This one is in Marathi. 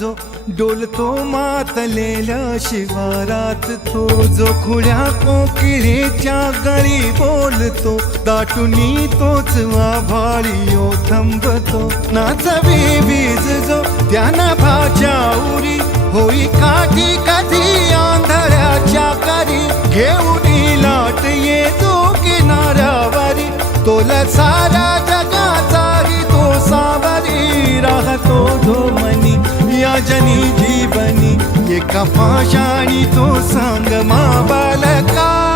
जो डोलतो मातलेल्या शिवारात, तो जो खुळ्या कोकिळेच्या गळी बोलतो, दाटुनी तोच आभाळी थांबतो. नाचवी वीज जो त्या नभाच्या उरी, होई काठी कधी आंधळ्याच्या करी, घेऊनी लाट ये जो किनाऱ्यावरी, तोला सारा जगाचाही तो सावरी, राहतो धोमनी या जनी जीवनी, एका पाशाणी तो सांग मा बालका.